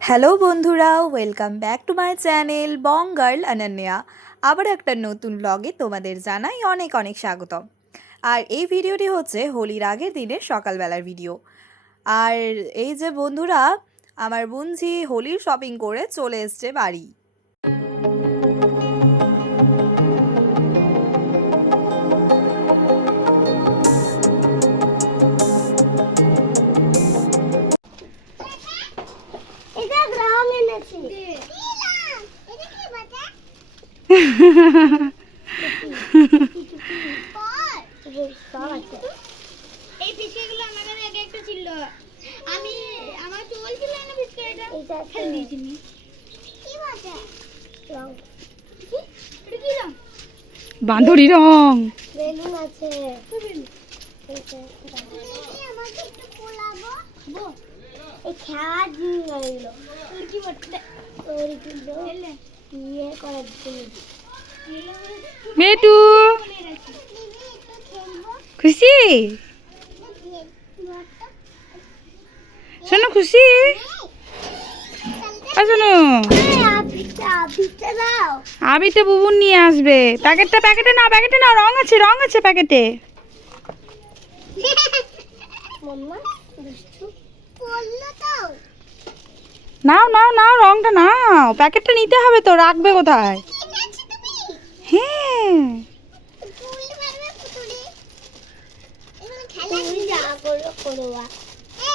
Hello বন্ধুরা welcome back to my channel Bong girl Ananya আবার একটা নতুন ব্লগে তোমাদের জানাই অনেক অনেক স্বাগতম। আর এই ভিডিওটি হচ্ছে হোলির আগের দিনের সকালবেলার ভিডিও আর এই যে বন্ধুরা, আমার বুনঝি হোলির শপিং করে চলে এসছে বাড়ি। এই আমার আগে একটা ছিল। আমি আমার না এটা ফেলে দিয়েছি বাজে এটা কি রং? বান্ধরি রং। বেলুন আছে। একটু খেলব খুশি? শোনো খুশি? শোনো। আবিটা বুবুন নিয়ে আসবে। প্যাকেটটা প্যাকেটে না প্যাকেটে না রং আছে রং আছে প্যাকেটে। মাম্মা দুষ্টু দাও নাও নাও নাও, রংটা নাও। প্যাকেটটা নিতে হবে তো, রাখবে কোথায়? হ্যাঁ।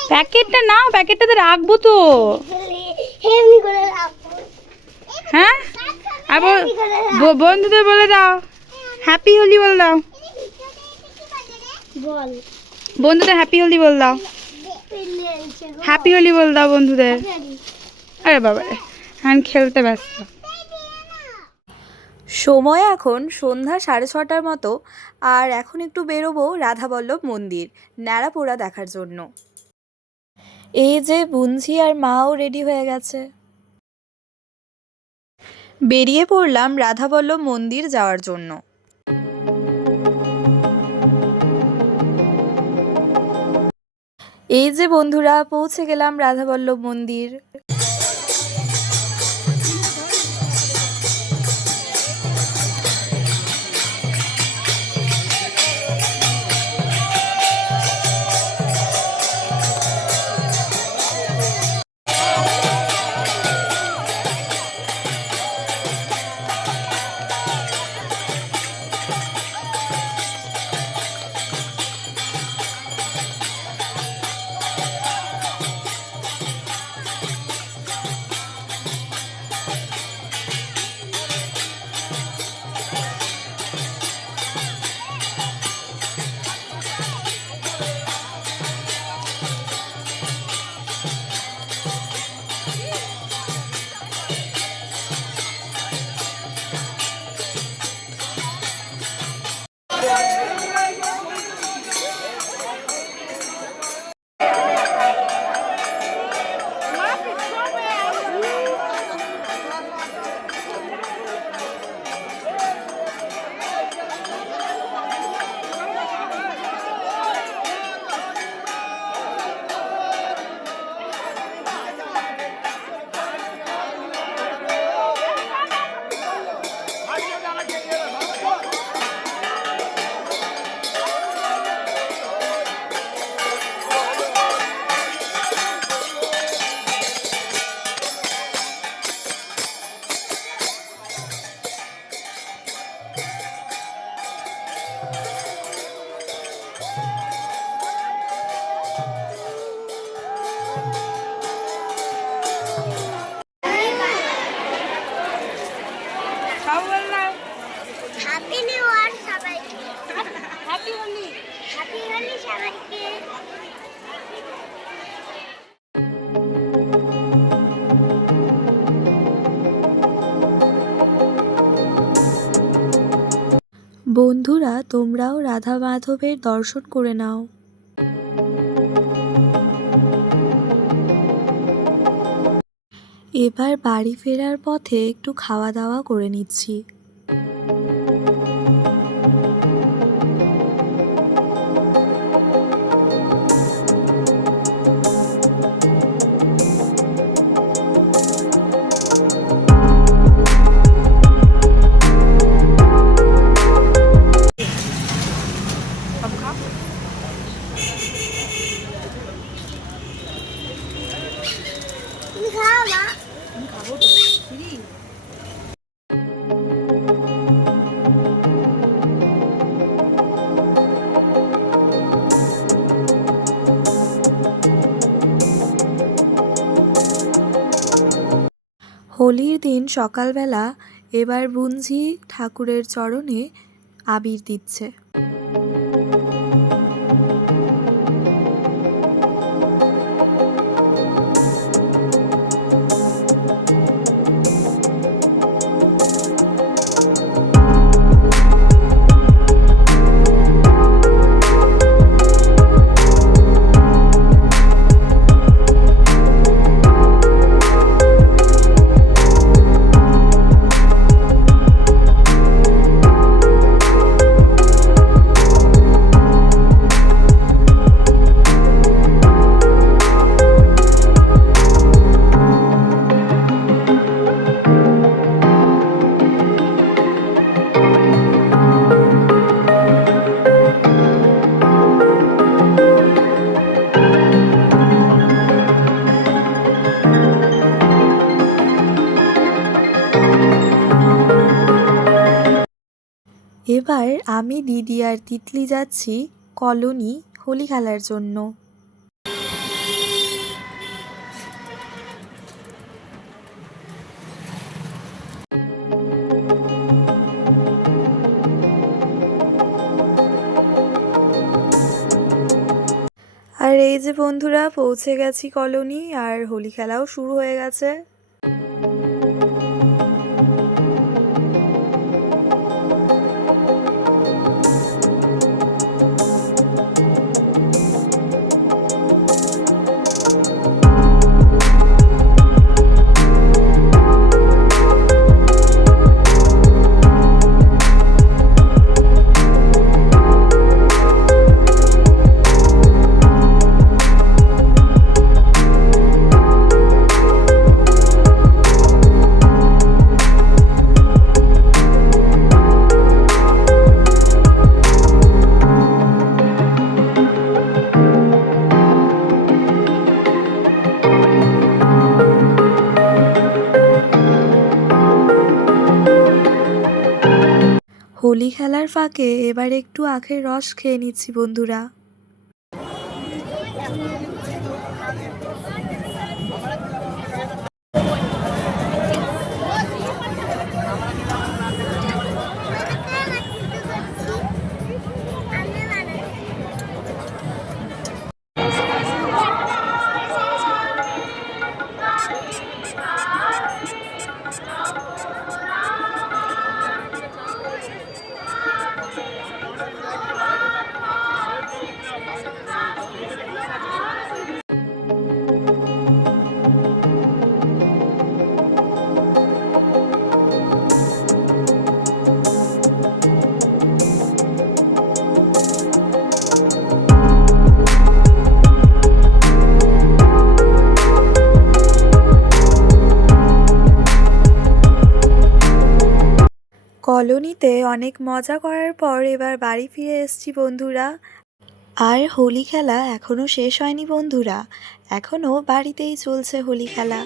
প্যাকেটটা নাও, প্যাকেটটাতে রাখব তো। হ্যাঁ? আর বন্ধুদের বলে দাও। হ্যাপি হোলি বলে দাও। বন্ধুদের হ্যাপি হোলি বলে দাও। হ্যাপি হোলি বল দাও বন্ধুদের। আরে বাবা হ্যাঁ খেলতে ব্যস্ত। সময় এখন সন্ধ্যা সাড়ে ছটার মতো, আর এখন একটু বেরোবো রাধাবল্লভ মন্দির, ন্যাড়াপোড়া দেখার জন্য। এই যে বুনঝি আর মাও রেডি হয়ে গেছে। বেরিয়ে পড়লাম রাধাবল্লভ মন্দির যাওয়ার জন্য। এই যে বন্ধুরা, পৌঁছে গেলাম রাধাবল্লভ মন্দির। হ্যাপি নিউ ইয়ার সবাইকে। হ্যাপি হোলি হ্যাপি হোলি সবাইকে। বন্ধুরা তোমরাও রাধা মাধবের দর্শন করে নাও। এবার বাড়ি ফেরার পথে একটু খাওয়া দাওয়া করে নিচ্ছি। হোলির দিন সকালবেলা এবার বুঞ্জি ঠাকুরের চরণে আবির দিচ্ছে। এবার আমি দিদি আর তিতলি যাচ্ছি কলোনি হোলি খেলার জন্য। আর এই যে বন্ধুরা, পৌঁছে গেছি কলোনি আর হোলি খেলাও শুরু হয়ে গেছে। হোলি খেলার ফাঁকে এবার একটু আখের রস খেয়ে নিচ্ছি বন্ধুরা। কলোনিতে অনেক মজা করার পর এবার বাড়ি ফিরে এসেছি বন্ধুরা। আর হোলি খেলা এখনও শেষ হয়নি বন্ধুরা। এখনও বাড়িতেই চলছে হোলি খেলা।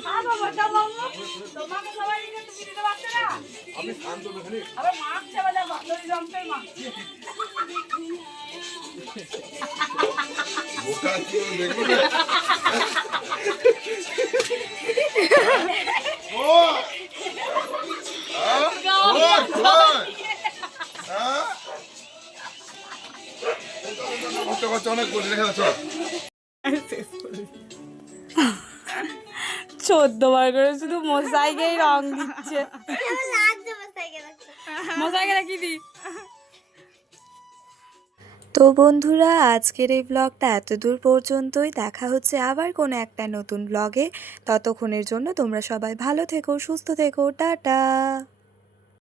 চোদ্দ বার করে শুধু মোসাইকেই রং দিচ্ছে। দি? তো বন্ধুরা, আজকের এই ব্লগটা এত দূর পর্যন্তই। দেখা হচ্ছে আবার কোনো একটা নতুন ব্লগে ততক্ষণের জন্য তোমরা সবাই ভালো থেকো, সুস্থ থেকো, টাটা।